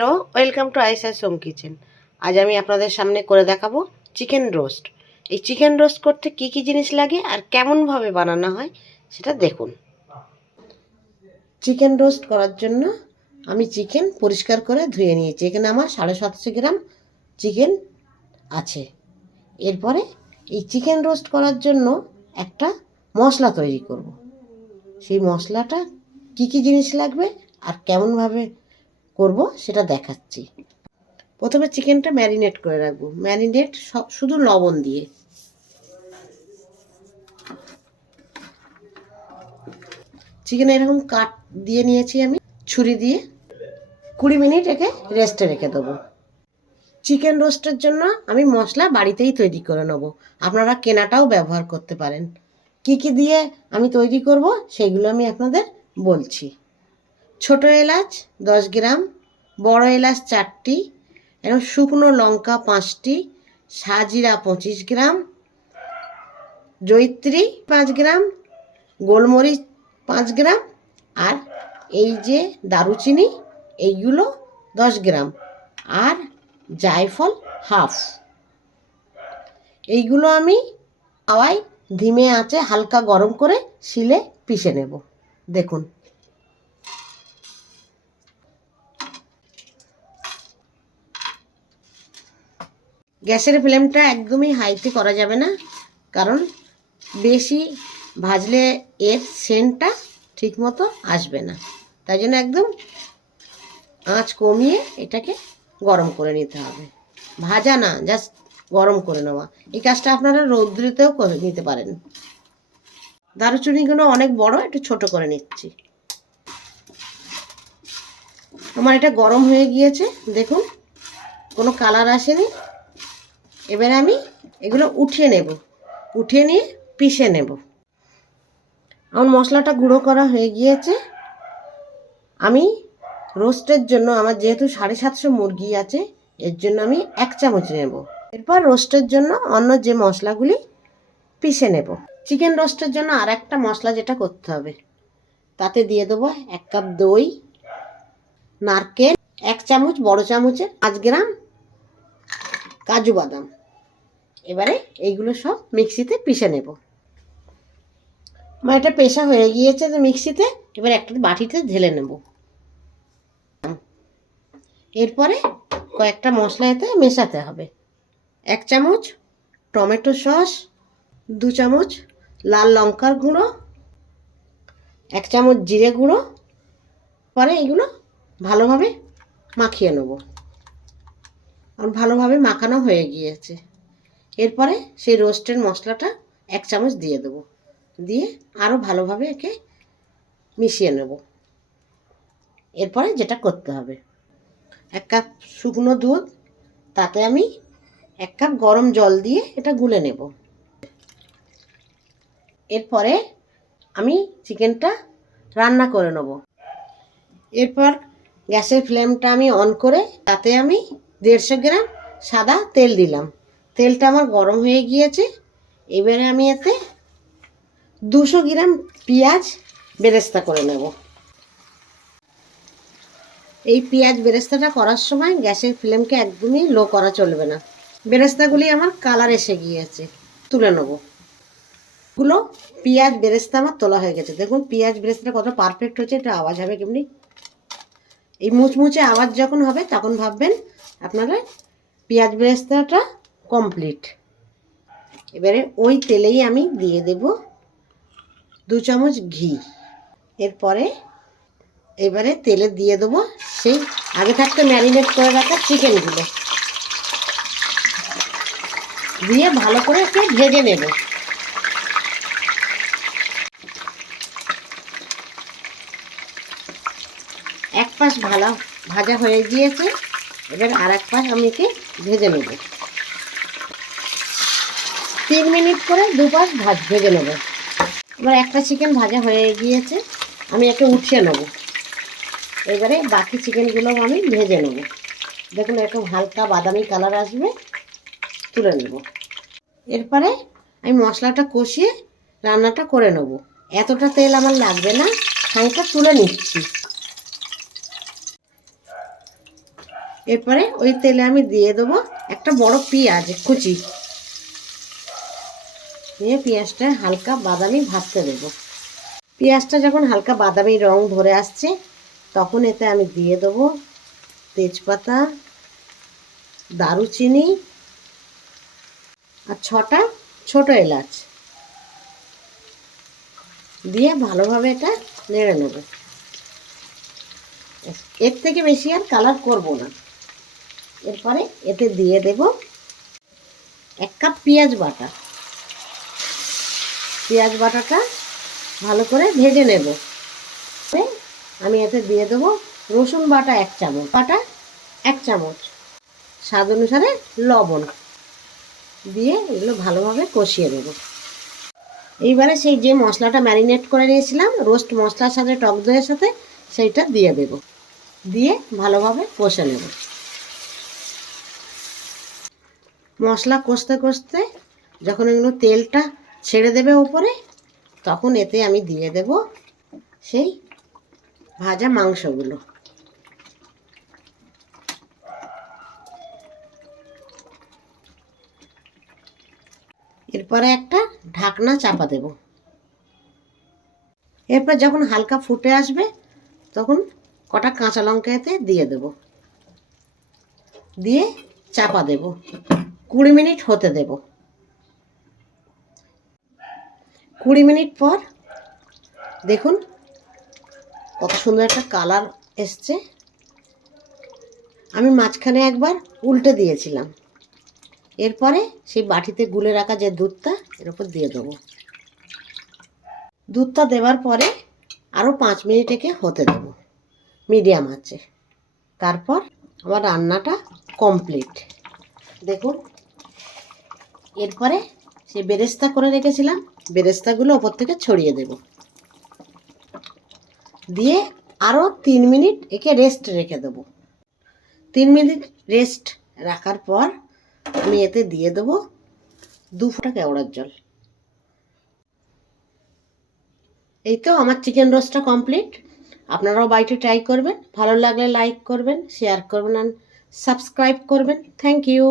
Hello, welcome two আইসার সোম kitchen. আজ আমি আপনাদের সামনে করে দেখাবো চিকেন রোস্ট। এই চিকেন রোস্ট করতে কি কি জিনিস লাগে আর কেমনভাবে বানানো হয় সেটা দেখুন। চিকেন রোস্ট করার জন্য আমি চিকেন পরিষ্কার করে ধুয়ে নিয়েছি। এখানে আমার সাড়ে সাতশো গ্রাম চিকেন আছে। এরপরে এই চিকেন রোস্ট করার জন্য একটা মশলা তৈরি করব। সেই মশলাটা কি কি জিনিস লাগবে আর কেমনভাবে করব, সেটা দেখাচ্ছি। প্রথমে চিকেনটা ম্যারিনেট করে রাখব। ম্যারিনেট শুধু লবণ দিয়ে। চিকেন এরকম কাট দিয়ে নিয়েছি আমি, ছুরি দিয়ে। কুড়ি মিনিট একে রেস্টে রেখে দেবো। চিকেন রোস্টের জন্য আমি মশলা বাড়িতেই তৈরি করে নেব। আপনারা কেনাটাও ব্যবহার করতে পারেন। কি কি দিয়ে আমি তৈরি করব সেগুলো আমি আপনাদের বলছি। ছোট এলাচ দশ গ্রাম, বড় এলাচ চারটি এবং শুকনো লঙ্কা পাঁচটি, সাজিরা পঁচিশ গ্রাম জৈত্রী পাঁচ গ্রাম, গোলমরিচ পাঁচ গ্রাম, আর এই যে দারুচিনি, এইগুলো দশ গ্রাম, আর জায়ফল হাফ। এইগুলো আমি হাওয়াই ধিমে আঁচে হালকা গরম করে শিলে পিষে নেব। দেখুন। গ্যাসের ফ্লেমটা একদমই হাইতে করা যাবে না, কারণ বেশি ভাজলে এর সেন্টটা ঠিকমতো আসবে না। তাই জন্য একদম আঁচ কমিয়ে এটাকে গরম করে নিতে হবে। ভাজা না, জাস্ট গরম করে নেওয়া। এই কাজটা আপনারা রৌদ্রিতেও করে নিতে পারেন। দারুচিনিগুলো অনেক বড়, একটু ছোট করে নিচ্ছি। আমার এটা গরম হয়ে গিয়েছে, দেখুন, কোনো কালার আসেনি। এবার আমি এগুলো উঠিয়ে নেব। উঠিয়ে নিয়ে পিষে নেব। আমার মশলাটা গুঁড়ো করা হয়ে গিয়েছে। আমি রোস্টের জন্য আমার যেহেতু সাড়ে সাতশো মুরগি আছে, এর জন্য আমি এক চামচ নেব। এরপর রোস্টের জন্য অন্য যে মশলাগুলি পিষে নেব। চিকেন রোস্টের জন্য আর একটা মশলা যেটা করতে হবে, তাতে দিয়ে দেবো এক কাপ দই, নারকেল, এক চামচ, বড় চামচে পাঁচ গ্রাম কাজু বাদাম। এবারে এইগুলো সব মিক্সিতে পিষে নেব। আমার এটা পেশা হয়ে গিয়েছে তো মিক্সিতে, এবার একটা বাটিতে ঢেলে নেব। এরপরে কয়েকটা মশলা এতে মেশাতে হবে। এক চামচ টমেটো সস, দু চামচ লাল লঙ্কার গুঁড়ো, এক চামচ জিরে গুঁড়ো। পরে এগুলো ভালোভাবে মাখিয়ে নেব। আর ভালোভাবে মাখানো হয়ে গিয়েছে। এরপরে সেই রোস্টের মশলাটা এক চামচ দিয়ে দেবো। দিয়ে আরও ভালোভাবে একে মিশিয়ে নেব। এরপরে যেটা করতে হবে, এক কাপ শুকনো দুধ, তাতে আমি এক কাপ গরম জল দিয়ে এটা গুলে নেব। এরপরে আমি চিকেনটা রান্না করে নেব। এরপর গ্যাসের ফ্লেমটা আমি অন করে তাতে আমি দেড়শো গ্রাম সাদা তেল দিলাম। তেলটা আমার গরম হয়ে গিয়েছে। এবারে আমি এতে দুশো গ্রাম পেঁয়াজ বেরেস্তা করে নেব। এই পেঁয়াজ বেরেস্তাটা করার সময় গ্যাসের ফ্লেমকে একদমই লো করা চলবে না। বেরেস্তাগুলি আমার কালার এসে গিয়েছে। তুলে নেব। গুলো পেঁয়াজ বেরেস্তা আমার তোলা হয়ে গেছে। দেখুন, পেঁয়াজ বেরেস্তাটা কত পারফেক্ট হচ্ছে এটা আওয়াজ হবে কেমনি? এই মুচমুচে আওয়াজ যখন হবে, তখন ভাববেন আপনারা পেঁয়াজ বেরেস্তাটা কমপ্লিট এবারে ওই তেলেই আমি দিয়ে দেব দু চামচ ঘি। এরপরে এবারে তেলে দিয়ে দেবো সেই আগে থাকতে ম্যারিনেট করে রাখা চিকেনগুলো। দিয়ে ভালো করে একটু ভেজে নেব। এক পাশ ভালো, ভাজা হয়ে গিয়েছে। এবার আর এক পাশ আমি একে ভেজে নেব। তিন মিনিট করে দু পাশ ভাজ ভেজে নেব। এবার একটা চিকেন ভাজা হয়ে গিয়েছে, আমি একে উঠিয়ে নেব। এবারে বাকি চিকেনগুলো আমি ভেজে নেব। দেখুন, একটু হালকা বাদামি কালার আসবে, তুলে নেব। এরপরে আমি মশলাটা কষিয়ে রান্নাটা করে নেব। এতটা তেল আমার লাগবে না খানিকটা তুলে নিচ্ছি। এরপরে ওই তেলে আমি দিয়ে দেবো একটা বড় পেঁয়াজ, কুচি। নিয়ে পেঁয়াজটা হালকা বাদামি ভাজতে দেবো। পেঁয়াজটা যখন হালকা বাদামি রং ধরে আসছে, তখন এতে আমি দিয়ে দেবো তেজপাতা, দারুচিনি আর ছটা ছোট এলাচ। দিয়ে ভালোভাবে এটা নেড়ে নেব। এর থেকে বেশি আর কালার করব না। এরপরে এতে দিয়ে দেব এক কাপ পেঁয়াজ বাটা। পেঁয়াজ বাটাটা ভালো করে ভেজে নেব। আমি এতে দিয়ে দেবো রসুন বাটা এক চামচ, বাটা এক চামচ, স্বাদ অনুসারে লবণ দিয়ে এগুলো ভালোভাবে কষিয়ে দেবো এইবারে সেই যে মশলাটা ম্যারিনেট করে নিয়েছিলাম, রোস্ট মশলার সাথে, টক দইয়ের সাথে, সেইটা দিয়ে দেব। দিয়ে ভালোভাবে কষে নেব। মশলা কষতে কষতে যখন এগুলো তেলটা ছেড়ে দেবে ওপরে, তখন এতে আমি দিয়ে দেব সেই ভাজা মাংসগুলো। এরপরে একটা ঢাকনা চাপা দেব। এরপর যখন হালকা ফুটে আসবে, তখন কটা কাঁচা লঙ্কা এতে দিয়ে দেব। দিয়ে চাপা দেব। কুড়ি মিনিট হতে দেব। কুড়ি মিনিট পর, দেখুন কত সুন্দর একটা কালার এসছে। আমি মাঝখানে একবার উল্টে দিয়েছিলাম। এরপরে সেই বাটিতে গুলে রাখা যে দুধটা, এর উপর দিয়ে দেবো। দুধটা দেওয়ার পরে আরও পাঁচ মিনিট একে হতে দেব, মিডিয়াম আছে তারপর আমার রান্নাটা কমপ্লিট। দেখুন, এরপরে সে বেরেস্তা করে রেখেছিলাম। বেরেস্তাগুলো ওপর থেকে ছড়িয়ে দেব। দিয়ে আরও তিন মিনিট একে রেস্ট রেখে দেবো। তিন মিনিট রেস্ট রাখার পর আমি এতে দিয়ে দেবো দু ফোঁটা কেওড়ার জল। এই তো আমার চিকেন রোস্টটা কমপ্লিট আপনারাও বাড়িতে ট্রাই করবেন। ভালো লাগলে লাইক করবেন শেয়ার করবেন আর সাবস্ক্রাইব করবেন। Thank you